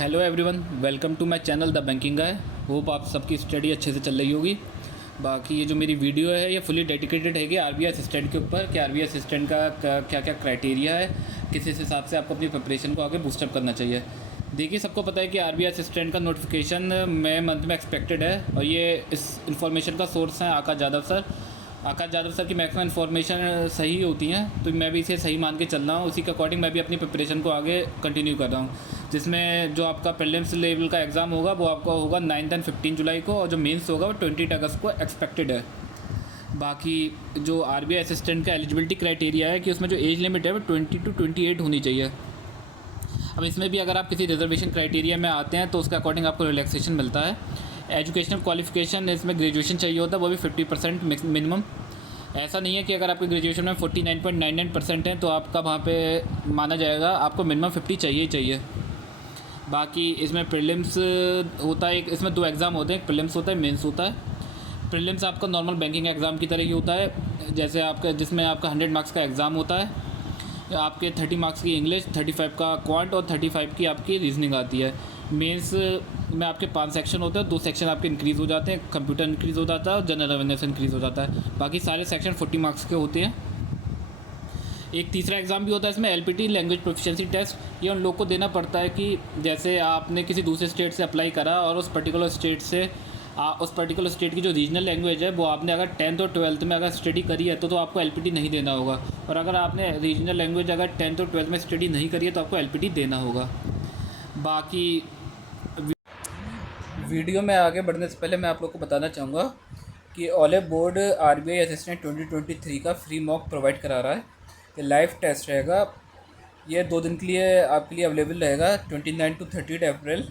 Hello everyone, welcome to my channel the banking guy. Hope आप सबकी study अच्छे से चल रही होगी। बाकी ये जो मेरी वीडियो है ये फुली डेडिकेटेड है कि आरबीआई असिस्टेंट के ऊपर कि आरबीआई असिस्टेंट का क्या क्या क्राइटेरिया है, किस हिसाब से आपको अपनी प्रिपरेशन को आगे बूस्टअप करना चाहिए। देखिए, सबको पता है कि आरबीआई असिस्टेंट का नोटिफिकेशन मई मंथ में एक्सपेक्टेड है और ये इस इन्फॉर्मेशन का सोर्स है आकाश यादव सर की मैक्सिमम इन्फॉर्मेशन सही होती हैं, तो मैं भी इसे सही मान के चल रहा हूँ। उसी के अकॉर्डिंग मैं भी अपनी प्रिपरेशन को आगे कंटिन्यू कर रहा हूँ, जिसमें जो आपका प्रीलिम्स लेवल का एग्ज़ाम होगा वो आपका होगा 9 एंड 15 जुलाई को, और जो मेंस होगा वो 20 अगस्त को एक्सपेक्टेड है। बाकी जो आरबीआई असिस्टेंट का एलिजिबिलिटी क्राइटेरिया है कि उसमें जो एज लिमिट है वो 20 to 28 होनी चाहिए। अब इसमें भी अगर आप किसी रिजर्वेशन क्राइटेरिया में आते हैं तो उसके अकॉर्डिंग आपको रिलैक्सेशन मिलता है। एजुकेशनल क्वालिफिकेशन इसमें ग्रेजुएशन चाहिए होता है, वो भी 50% मिनिमम। ऐसा नहीं है कि अगर आपकी ग्रेजुएशन में 49.99% है तो आपका वहाँ पे माना जाएगा, आपको मिनिमम 50 चाहिए ही चाहिए। बाकी इसमें प्रीलिम्स होता है, इसमें 2 एग्ज़ाम होते हैं, एक प्रीलिम्स होता है, मेंस होता है। प्रीलिम्स आपका नॉर्मल बैंकिंग एग्ज़ाम की तरह ही होता है, जैसे आपका जिसमें आपका 100 मार्क्स का एग्ज़ाम होता है। आपके 30 मार्क्स की इंग्लिश, 35 का क्वांट और 35 की आपकी रीजनिंग आती है। मेंस में आपके 5 सेक्शन होते हैं, 2 सेक्शन आपके इंक्रीज़ हो जाते हैं, कंप्यूटर इंक्रीज़ हो जाता है और जनरल अवेयरनेस इंक्रीज़ हो जाता है। बाकी सारे सेक्शन 40 मार्क्स के होते हैं। एक तीसरा एग्ज़ाम भी होता है इसमें, एलपीटी लैंग्वेज प्रोफिशिएंसी टेस्ट। ये उन लोग को देना पड़ता है कि जैसे आपने किसी दूसरे स्टेट से अप्लाई करा और उस पर्टिकुलर स्टेट से उस पर्टिकुलर स्टेट की जो रीजनल लैंग्वेज है वो आपने अगर 10th और 12th में अगर स्टडी करी है तो आपको एलपीटी नहीं देना होगा, और अगर आपने रीजनल लैंग्वेज अगर 10th और 12th में स्टडी नहीं करी है तो आपको एलपीटी देना होगा। बाकी वीडियो में आगे बढ़ने से पहले मैं आप लोग को बताना चाहूँगा कि ऑलिव बोर्ड आरबीआई असिस्टेंट 2023 का फ्री मॉक प्रोवाइड करा रहा है। ये लाइव टेस्ट रहेगा, ये 2 दिन के लिए आपके लिए अवेलेबल रहेगा, 29 to 30 अप्रैल।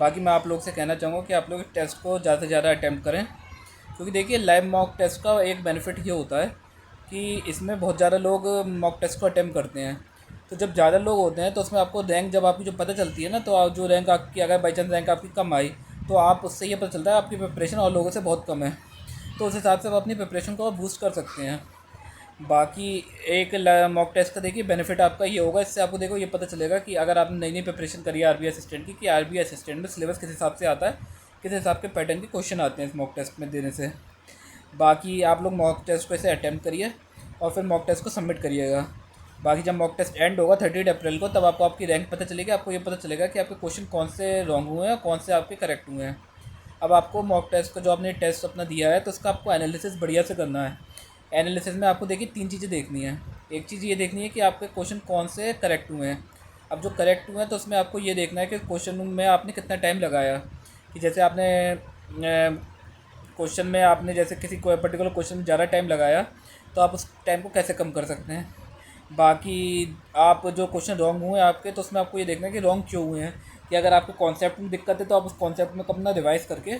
बाकी मैं आप लोग से कहना चाहूँगा कि आप लोग इस टेस्ट को ज़्यादा से ज़्यादा अटैम्प्ट करें, क्योंकि देखिए लाइव मॉक टेस्ट का एक बेनिफिट ये होता है कि इसमें बहुत ज़्यादा लोग मॉक टेस्ट को अटैम्प्ट करते हैं। तो जब ज़्यादा लोग होते हैं तो उसमें आपको रैंक जब आपकी जो पता चलती है ना, तो आप जो रैंक आपकी अगर बाई चांस रैंक आपकी कम आई तो आप उससे ये पता चलता है आपकी प्रिपरेशन और लोगों से बहुत कम है, तो उस हिसाब से आप अपनी प्रिपरेशन को बूस्ट कर सकते हैं। बाकी एक मॉक टेस्ट का देखिए बेनिफिट आपका ये होगा, इससे आपको देखो ये पता चलेगा कि अगर आपने नई नई प्रिपरेशन करी है आरबीआई असिस्टेंट की, कि आरबीआई असिस्टेंट में सिलेबस किस हिसाब से आता है, किस हिसाब के पैटर्न के क्वेश्चन आते हैं इस मॉक टेस्ट में देने से। बाकी आप लोग मॉक टेस्ट को ऐसे अटैम्प्ट करिए और फिर मॉक टेस्ट को सबमिट करिएगा। बाकी जब मॉक टेस्ट एंड होगा 30 अप्रैल को, तब आपको आपकी रैंक पता चलेगी, आपको ये पता चलेगा कि आपके क्वेश्चन कौन से रॉन्ग हुए हैं और कौन से आपके करेक्ट हुए हैं। अब आपको मॉक टेस्ट का जो आपने टेस्ट अपना दिया है तो उसका आपको एनालिसिस बढ़िया से करना है। एनालिसिस में आपको देखिए 3 चीज़ें देखनी है। एक चीज़ ये देखनी है कि आपके क्वेश्चन कौन से करेक्ट हुए हैं। अब जो करेक्ट हुए हैं तो उसमें आपको ये देखना है कि क्वेश्चन में आपने कितना टाइम लगाया, कि जैसे आपने क्वेश्चन में आपने जैसे किसी कोई पर्टिकुलर क्वेश्चन में ज़्यादा टाइम लगाया तो आप उस टाइम को कैसे कम कर सकते हैं। बाकी आप जो क्वेश्चन रॉन्ग हुए आपके, तो उसमें आपको ये देखना है कि रॉन्ग क्यों हुए हैं, कि अगर आपके कॉन्सेप्ट में दिक्कत है तो आप उस कॉन्सेप्ट में अपना रिवाइज़ करके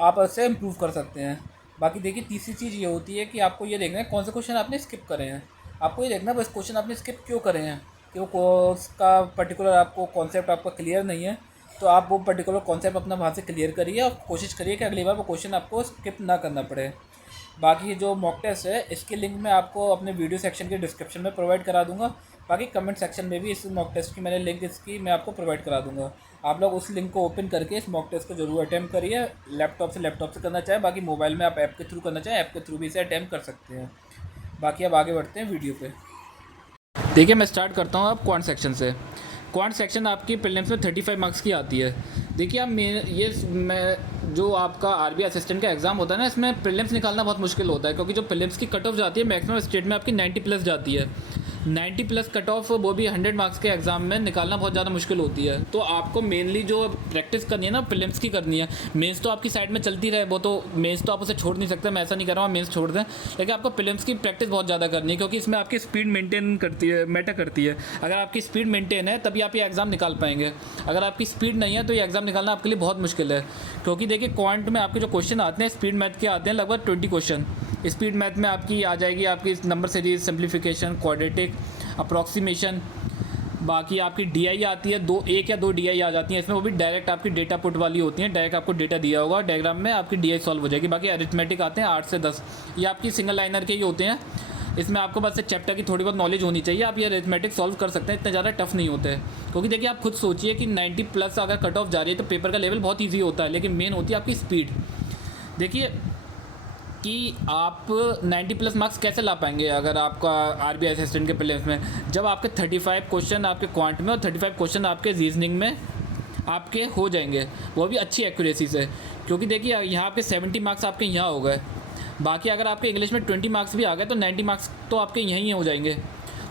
आप उससे इम्प्रूव कर सकते हैं। बाकी देखिए तीसरी चीज़ ये होती है कि आपको ये देखना है कौन से क्वेश्चन आपने स्किप करे हैं। आपको ये देखना है बस क्वेश्चन आपने स्किप क्यों करे हैं, कि वो कोर्स का पर्टिकुलर आपको कॉन्सेप्ट आपका क्लियर नहीं है, तो आप वो पर्टिकुलर कॉन्सेप्ट अपना वहाँ से क्लियर करिए और कोशिश करिए कि अगली बार वो क्वेश्चन आपको स्किप ना करना पड़े। बाकी जो मॉक टेस्ट है इसके लिंक मैं आपको अपने वीडियो सेक्शन के डिस्क्रिप्शन में प्रोवाइड करा दूंगा। बाकी कमेंट सेक्शन में भी इस मॉक टेस्ट की मैंने लिंक इसकी मैं आपको प्रोवाइड करा दूंगा। आप लोग उस लिंक को ओपन करके इस मॉक टेस्ट को जरूर अटैम्प्ट करिए। लैपटॉप से करना चाहें, बाकी मोबाइल में आप ऐप के थ्रू करना चाहें, ऐप के थ्रू भी इसे अटैम्प्ट कर सकते हैं। बाकी अब आगे बढ़ते हैं वीडियो पे। देखिए, मैं स्टार्ट करता हूँ अब क्वांट सेक्शन से। क्वांट सेक्शन आपकी प्रीलिम्स में 35 मार्क्स की आती है। देखिए, आप मैं जो आपका आरबीआई असिस्टेंट का एग्ज़ाम होता है ना, इसमें प्रीलिम्स निकालना बहुत मुश्किल होता है, क्योंकि जो प्रीलिम्स की कट ऑफ जाती है मैक्सिमम स्टेट में आपकी 90+ जाती है। 90+ कट ऑफ, वो भी 100 मार्क्स के एग्ज़ाम में निकालना बहुत ज़्यादा मुश्किल होती है। तो आपको मेनली जो प्रैक्टिस करनी है ना, प्रीलिम्स की करनी है। मेंस तो आपकी साइड में चलती रहे, वो तो मेंस तो आप उसे छोड़ नहीं सकते, मैं ऐसा नहीं कर रहा हूँ मेंस छोड़ दें, लेकिन आपको प्रीलिम्स की प्रैक्टिस बहुत ज़्यादा करनी है, क्योंकि इसमें आपकी स्पीड मेंटेन करती है, मैटर करती है। अगर आपकी स्पीड मेंटेन है तभी आप ये एग्ज़ाम निकाल पाएंगे। अगर आपकी स्पीड नहीं है तो ये एग्ज़ाम निकालना आपके लिए बहुत मुश्किल है, क्योंकि देखिए क्वांट में आपके जो क्वेश्चन आते हैं स्पीड मैथ के आते हैं लगभग 20 क्वेश्चन। स्पीड मैथ में आपकी आ जाएगी आपकी number series, simplification, quadratic, approximation. बाकी आपकी डीआई आती है, 1 या 2 डीआई आ जाती हैं इसमें, वो भी डायरेक्ट आपकी डेटा पुट वाली होती हैं। डायरेक्ट आपको डेटा दिया होगा, डायग्राम में आपकी डीआई सॉल्व हो जाएगी। बाकी अरिथमेटिक आते हैं 8 से 10, ये आपकी सिंगल लाइनर के ही होते हैं। इसमें आपको बस एक चैप्टर की थोड़ी बहुत नॉलेज होनी चाहिए, आप ये अरिथमेटिक सॉल्व कर सकते हैं, इतने ज़्यादा टफ नहीं होते हैं। क्योंकि देखिए आप खुद सोचिए कि 90 प्लस अगर कट ऑफ जा रही है तो पेपर का लेवल बहुत ईजी होता है, लेकिन मेन होती है आपकी स्पीड। देखिए कि आप 90 प्लस मार्क्स कैसे ला पाएंगे अगर आपका आरबीआई असिस्टेंट के प्रीलिम्स में, जब आपके 35 क्वेश्चन आपके क्वांट में और 35 क्वेश्चन आपके रीजनिंग में आपके हो जाएंगे, वो भी अच्छी एक्यूरेसी से। क्योंकि देखिए यहाँ आपके 70 मार्क्स आपके यहाँ हो गए, बाकी अगर आपके इंग्लिश में 20 मार्क्स भी आ गए तो 90 मार्क्स तो आपके यहीं हो जाएंगे।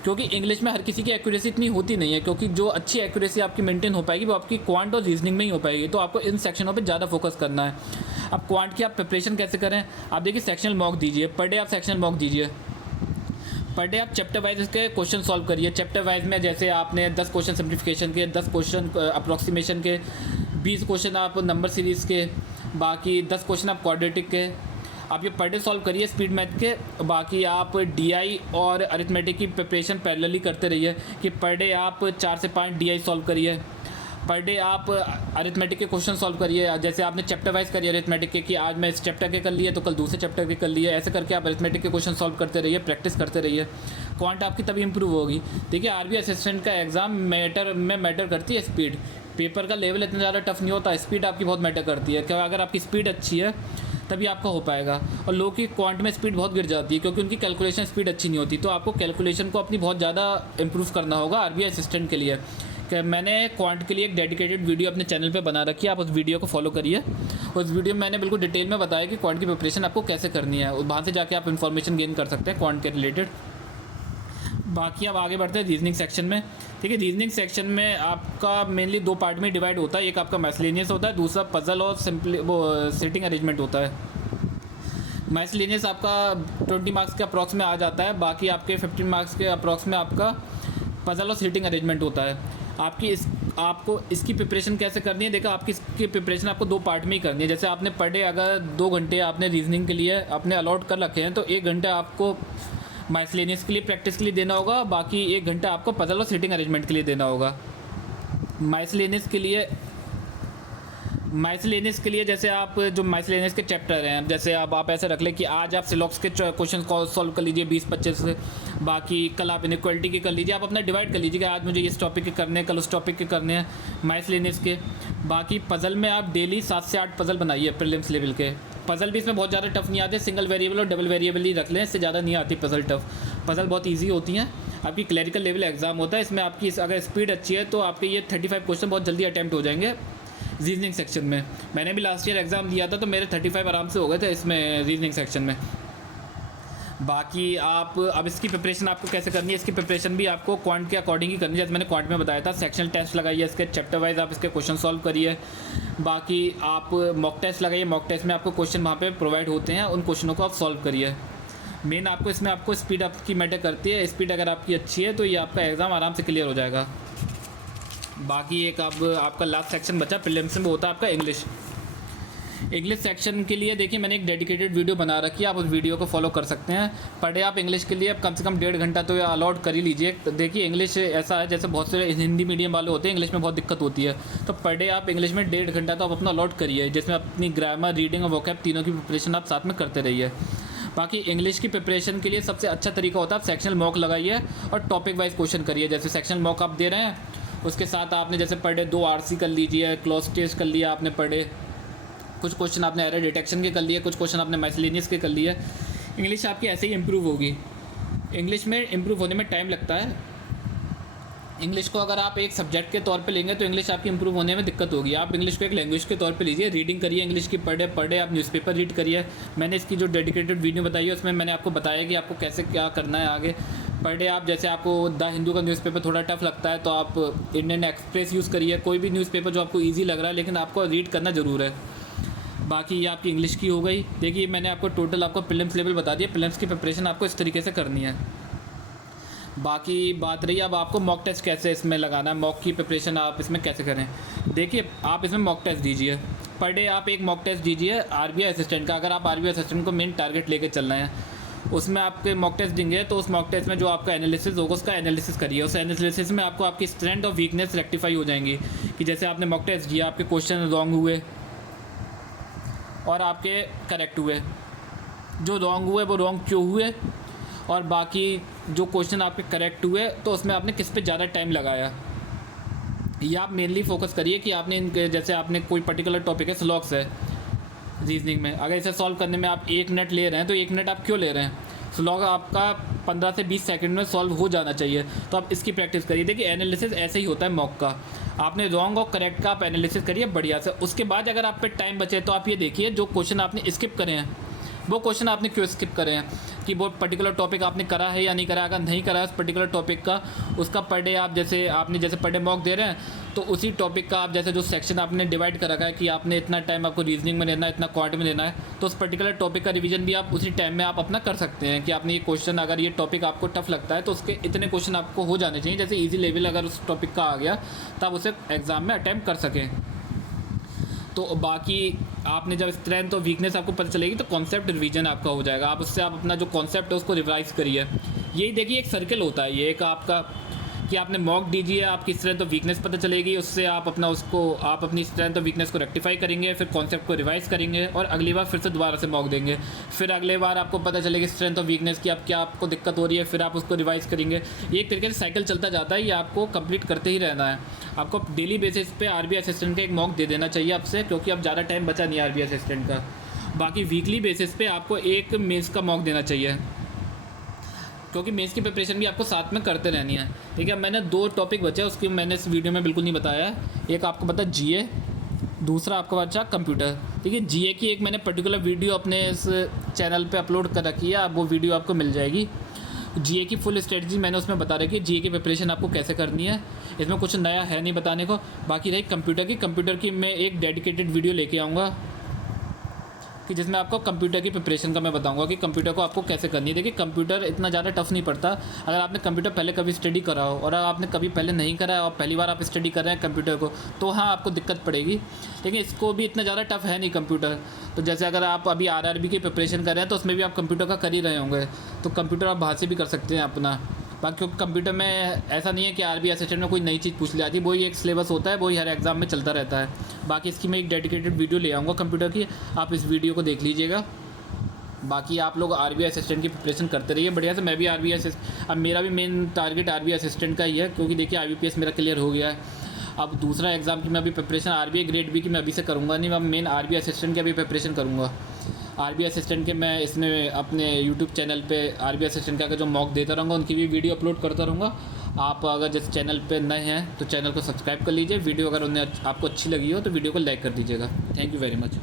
क्योंकि इंग्लिश में हर किसी की एक्यूरेसी इतनी होती नहीं है, क्योंकि जो अच्छी एक्यूरेसी आपकी मेंटेन हो पाएगी वो आपकी क्वांट और रीजनिंग में ही हो पाएगी। तो आपको इन सेक्शनों पे ज़्यादा फोकस करना है। अब क्वांट की आप प्रिपरेशन कैसे करें, आप देखिए सेक्शनल मॉक दीजिए, पर डे आप सेक्शनल मॉक दीजिए, पर डे आप चैप्टर वाइज इसके क्वेश्चन सॉल्व करिए। चैप्टर वाइज में जैसे आपने 10 क्वेश्चन सिम्प्लीफिकेशन के, 10 क्वेश्चन अप्रॉक्सीमेशन के, 20 क्वेश्चन आप नंबर सीरीज़ के, बाकी 10 क्वेश्चन आप क्वाड्रेटिक के, आप ये पर डे सॉल्व करिए स्पीड मैथ के। बाकी आप डीआई और अरिथमेटिक की प्रिपरेशन पैरेलली करते रहिए कि पर डे आप 4 से 5 डीआई सॉल्व करिए, पर डे आप अरिथमेटिक के क्वेश्चन सॉल्व करिए। जैसे आपने चैप्टर वाइज करिए अरिथमेटिक के कि आज मैं इस चैप्टर के कर लिए तो कल दूसरे चैप्टर के कर लिए, ऐसे करके आप अरिथमेटिक के क्वेश्चन सॉल्व करते रहिए, प्रैक्टिस करते रहिए। क्वांट आपकी तभी इंप्रूव होगी। देखिए आरबीआई असिस्टेंट का एग्ज़ाम मैटर करती है स्पीड, पेपर का लेवल इतना ज़्यादा टफ नहीं होता, स्पीड आपकी बहुत मैटर करती है। क्या अगर आपकी स्पीड अच्छी है तभी आपका हो पाएगा। और लोग की क्वांट में स्पीड बहुत गिर जाती है क्योंकि उनकी कैलकुलेशन स्पीड अच्छी नहीं होती। तो आपको कैलकुलेशन को अपनी बहुत ज़्यादा इंप्रूव करना होगा आरबीआई असिस्टेंट के लिए। कि मैंने क्वांट के लिए एक डेडिकेटेड वीडियो अपने चैनल पे बना रखी है, आप उस वीडियो को फॉलो करिए। उस वीडियो में मैंने बिल्कुल डिटेल में बताया कि क्वांट की प्रिपरेशन आपको कैसे करनी है, वहाँ से जाके आप इन्फॉर्मेशन गेन कर सकते हैं क्वांट के रिलेटेड। बाकी अब आगे बढ़ते हैं रीजनिंग सेक्शन में। ठीक है, रीजनिंग सेक्शन में आपका मेनली 2 पार्ट में डिवाइड होता है, एक आपका मैसलेनियस होता है, दूसरा पजल और सिटिंग अरेंजमेंट होता है। मैसलेनियस आपका 20 मार्क्स के अप्रॉक्स में आ जाता है, बाकी आपके 15 मार्क्स के अप्रॉक्स में आपका पजल और सिटिंग अरेंजमेंट होता है। आपको इसकी प्रिपरेशन कैसे करनी है, देखो आपकी इसकी प्रिपरेशन आपको 2 पार्ट में ही करनी है। जैसे आपने पर डे अगर 2 घंटे आपने रीजनिंग के लिए अपने अलॉट कर रखे हैं तो 1 घंटा आपको माइसलेनियस के लिए प्रैक्टिस के लिए देना होगा, बाकी 1 घंटा आपको पजल और सिटिंग अरेंजमेंट के लिए देना होगा। माइसलेनियस के लिए जैसे आप जो माइसलेनियस के चैप्टर हैं, जैसे आप ऐसे रख लें कि आज आप सिलॉक्स के क्वेश्चन सॉल्व कर लीजिए 20-25 से, बाकी कल आप इनइक्वालिटी के कर लीजिए। आप अपना डिवाइड कर लीजिए कि आज मुझे इस टॉपिक के करने हैं, कल उस टॉपिक के करने हैं माइसलेनियस के। बाकी पजल में आप डेली 7 से 8 पजल बनाइए प्रीलिम्स लेवल के। पजल भी इसमें बहुत ज़्यादा टफ नहीं आते, सिंगल वेरिएबल और डबल वेरिएबल ही रख लें, इससे ज़्यादा नहीं आती पजल टफ। पजल बहुत ईजी होती हैं। आपकी क्लरिकल लेवल एग्जाम होता है, इसमें आपकी अगर स्पीड अच्छी है तो आपके ये 35 क्वेश्चन बहुत जल्दी अटैम्प्ट हो जाएंगे रीजनिंग सेक्शन में। मैंने भी लास्ट ईयर एग्ज़ाम दिया था तो मेरे 35 आराम से हो गए थे इसमें रीजनिंग सेक्शन में। बाकी आप अब इसकी प्रिपरेशन आपको कैसे करनी है, इसकी प्रिपरेशन भी आपको क्वांट के अकॉर्डिंग ही करनी है। जैसे मैंने क्वांट में बताया था, सेक्शनल टेस्ट लगाइए, इसके चैप्टर वाइज आप इसके क्वेश्चन सॉल्व करिए। बाकी आप मॉक टेस्ट लगाइए, मॉक टेस्ट में आपको क्वेश्चन वहाँ पे प्रोवाइड होते हैं, उन क्वेश्चनों को आप सॉल्व करिए। मेन आपको इसमें आपको स्पीड आपकी मैटर करती है, स्पीड अगर आपकी अच्छी है तो ये आपका एग्ज़ाम आराम से क्लियर हो जाएगा। बाकी एक अब आपका लास्ट सेक्शन बचा प्रीलिम्स में, वो होता है आपका इंग्लिश सेक्शन के लिए। देखिए मैंने एक डेडिकेटेड वीडियो बना रखी है, आप उस वीडियो को फॉलो कर सकते हैं। पर डे आप इंग्लिश के लिए अब कम से कम 1.5 घंटा तो अलॉट कर ही लीजिए। तो देखिए इंग्लिश ऐसा है, जैसे बहुत से हिंदी मीडियम वाले होते हैं इंग्लिश में बहुत दिक्कत होती है, तो पर डे आप इंग्लिश में 1.5 घंटा तो आप अपना अलॉट करिए, जिसमें अपनी ग्रामर, रीडिंग और वोकैब तीनों की प्रिपरेशन आप साथ में करते रहिए। बाकी इंग्लिश की प्रिपरेशन के लिए सबसे अच्छा तरीका होता है आप सेक्शनल मॉक लगाइए और टॉपिक वाइज क्वेश्चन करिए। जैसे सेक्शनल मॉक आप दे रहे हैं, उसके साथ आपने जैसे पर डे 2 आरसी कर लीजिए, क्लॉज टेस्ट कर लिया आपने पर डे, कुछ क्वेश्चन आपने एरर डिटेक्शन के कर लिए, कुछ क्वेश्चन आपने माइसलेनियस के कर लिए। इंग्लिश आपकी ऐसे ही इंप्रूव होगी। इंग्लिश में इंप्रूव होने में टाइम लगता है। इंग्लिश को अगर आप एक सब्जेक्ट के तौर पे लेंगे तो इंग्लिश आपकी इंप्रूव होने में दिक्कत होगी। आप इंग्लिश को एक लैंग्वेज के तौर पे लीजिए, रीडिंग करिए इंग्लिश की पर डे आप न्यूज़पेपर रीड करिए। मैंने इसकी जो डेडिकेटेड वीडियो बताई है उसमें मैंने आपको बताया कि आपको कैसे क्या करना है आगे। पर डे आप जैसे आपको द हिंदू का न्यूज़पेपर थोड़ा टफ लगता है तो आप इंडियन एक्सप्रेस यूज़ करिए, कोई भी न्यूज़पेपर जो आपको ईजी लग रहा है लेकिन आपको रीड करना ज़रूर है। बाकी ये आपकी इंग्लिश की हो गई। देखिए मैंने आपको टोटल आपको प्रीलिम्स लेवल बता दिया, प्रीलिम्स की प्रिपरेशन आपको इस तरीके से करनी है। बाकी बात रही अब आपको मॉक टेस्ट कैसे इसमें लगाना है, मॉक की प्रिपरेशन आप इसमें कैसे करें। देखिए आप इसमें मॉक टेस्ट दीजिए, पर डे आप एक मॉक टेस्ट दीजिए आरबीआई असिस्टेंट का। अगर आप आरबीआई असिस्टेंट को मेन टारगेट लेके चल रहे हैं, उसमें आपके मॉक टेस्ट देंगे तो उस मॉक टेस्ट में जो आपका एनालिसिस होगा उसका एनालिसिस करिए। उस एनालिसिस में आपको आपकी स्ट्रेंथ और वीकनेस रेक्टिफाई हो जाएंगी कि जैसे आपने मॉक टेस्ट दिया, आपके क्वेश्चन रॉन्ग हुए और आपके करेक्ट हुए। जो रॉन्ग हुए वो रॉन्ग क्यों हुए और बाकी जो क्वेश्चन आपके करेक्ट हुए तो उसमें आपने किस पे ज़्यादा टाइम लगाया। ये आप मेनली फोकस करिए कि आपने इनके, जैसे आपने कोई पर्टिकुलर टॉपिक है, स्लॉग्स है रीजनिंग में, अगर इसे सॉल्व करने में आप 1 मिनट ले रहे हैं तो 1 मिनट आप क्यों ले रहे हैं? स्लॉग आपका 15 से 20 सेकंड में सॉल्व हो जाना चाहिए, तो आप इसकी प्रैक्टिस करिए। देखिए एनालिसिस ऐसे ही होता है मॉक का, आपने रॉन्ग और करेक्ट का आप एनालिसिस करिए बढ़िया से। उसके बाद अगर आप पे टाइम बचे तो आप ये देखिए जो क्वेश्चन आपने स्किप करे हैं वो क्वेश्चन आपने क्यों स्किप करे हैं, कि वो पर्टिकुलर टॉपिक आपने करा है या नहीं करा। अगर नहीं करा है उस पर्टिकुलर टॉपिक का, उसका पर डे आप जैसे पर डे मॉक दे रहे हैं तो उसी टॉपिक का आप जैसे जो सेक्शन आपने डिवाइड कर रखा है कि आपने इतना टाइम आपको रीजनिंग में लेना है, इतना क्वांट में लेना है, तो उस पर्टिकुलर टॉपिक का रिवीजन भी आप उसी टाइम में आप अपना कर सकते हैं कि आपने ये क्वेश्चन, अगर ये टॉपिक आपको टफ लगता है तो उसके इतने क्वेश्चन आपको हो जाने चाहिए, जैसे ईजी लेवल अगर उस टॉपिक का आ गया तब उसे एग्ज़ाम में अटैम्प्ट कर सकें। तो बाकी आपने जब स्ट्रेंथ और वीकनेस आपको पता चलेगी तो कॉन्सेप्ट रिवीजन आपका हो जाएगा, आप उससे आप अपना जो कॉन्सेप्ट है उसको रिवाइज करिए। यही देखिए एक सर्कल होता है ये एक आपका, कि आपने मॉक दीजिए, आपकी स्ट्रेंथ और वीकनेस पता चलेगी, उससे आप अपना उसको आप अपनी स्ट्रेंथ और वीकनेस को रेक्टिफाई करेंगे, फिर कॉन्सेप्ट को रिवाइज करेंगे और अगली बार फिर से दोबारा से मॉक देंगे। फिर अगले बार आपको पता चलेगी स्ट्रेंथ और वीकनेस की आप क्या आपको दिक्कत हो रही है, फिर आप उसको रिवाइज करेंगे। ये एक तरीके से साइकिल चलता जाता है, ये आपको कंप्लीट करते ही रहना है। आपको डेली बेसिस पे आरबीआई असिस्टेंट का एक मॉक दे देना चाहिए आपसे, क्योंकि अब ज़्यादा टाइम बचा नहीं है आरबीआई असिस्टेंट का। बाकी वीकली बेसिस पे आपको एक मेंस का मॉक देना चाहिए, क्योंकि मेंस की प्रिपरेशन भी आपको साथ में करते रहनी है। ठीक है, मैंने 2 टॉपिक बचे उसकी मैंने इस वीडियो में बिल्कुल नहीं बताया है। एक आपको पता जीए, दूसरा आपका बचा कंप्यूटर। ठीक है, जीए की एक मैंने पर्टिकुलर वीडियो अपने इस चैनल पे अपलोड कर रखी है, अब वो वीडियो आपको मिल जाएगी। जीए की फुल स्ट्रेटजी मैंने उसमें बता रखी है, जीए की प्रिपरेशन आपको कैसे करनी है, इसमें कुछ नया है नहीं बताने को। बाकी रही कंप्यूटर की मैं एक डेडिकेटेड वीडियो लेके आऊँगा कि जिसमें आपको कंप्यूटर की प्रिपरेशन का मैं बताऊंगा कि कंप्यूटर को आपको कैसे करनी है। देखिए कंप्यूटर इतना ज़्यादा टफ नहीं पड़ता, अगर आपने कंप्यूटर पहले कभी स्टडी करा हो, और अगर आपने कभी पहले नहीं करा है और पहली बार आप स्टडी कर रहे हैं कंप्यूटर को, तो हाँ आपको दिक्कत पड़ेगी, लेकिन इसको भी इतना ज़्यादा टफ है नहीं कंप्यूटर। तो जैसे अगर आप अभी आरआरबी की प्रिपरेशन कर रहे हैं तो उसमें भी आप कंप्यूटर का कर ही रहे होंगे, तो कंप्यूटर आप बाहर से भी कर सकते हैं अपना। बाकी कंप्यूटर में ऐसा नहीं है कि आरबीआई असिस्टेंट में कोई नई चीज़ पूछ ली जाती है, वही एक सिलेबस होता है, वही हर एग्ज़ाम में चलता रहता है। बाकी इसकी मैं एक डेडिकेटेड वीडियो ले आऊँगा कंप्यूटर की, आप इस वीडियो को देख लीजिएगा। बाकी आप लोग आरबीआई असिस्टेंट की प्रिपरेशन करते रहिए बढ़िया से। मैं भी आरबीआई असिस्टेंट, अब मेरा भी मेन टारगेट आरबीआई असिस्टेंट का ही है, क्योंकि देखिए आईबीपीएस मेरा क्लियर हो गया है। अब दूसरा एग्ज़ाम की मैं अभी प्रिपरेशन आरबीआई ग्रेड बी की मैं अभी से करूँगा नहीं, मैं मेन आरबीआई असिस्टेंट की अभी प्रिपरेशन करूँगा। आरबीआई असिस्टेंट के मैं इसमें अपने यूट्यूब चैनल पे आरबीआई असिस्टेंट का जो मॉक देता रहूँगा उनकी भी वीडियो अपलोड करता रहूँगा। आप अगर जिस चैनल पे नए हैं तो चैनल को सब्सक्राइब कर लीजिए, वीडियो अगर उन्हें आपको अच्छी लगी हो तो वीडियो को लाइक कर दीजिएगा। Thank you very much.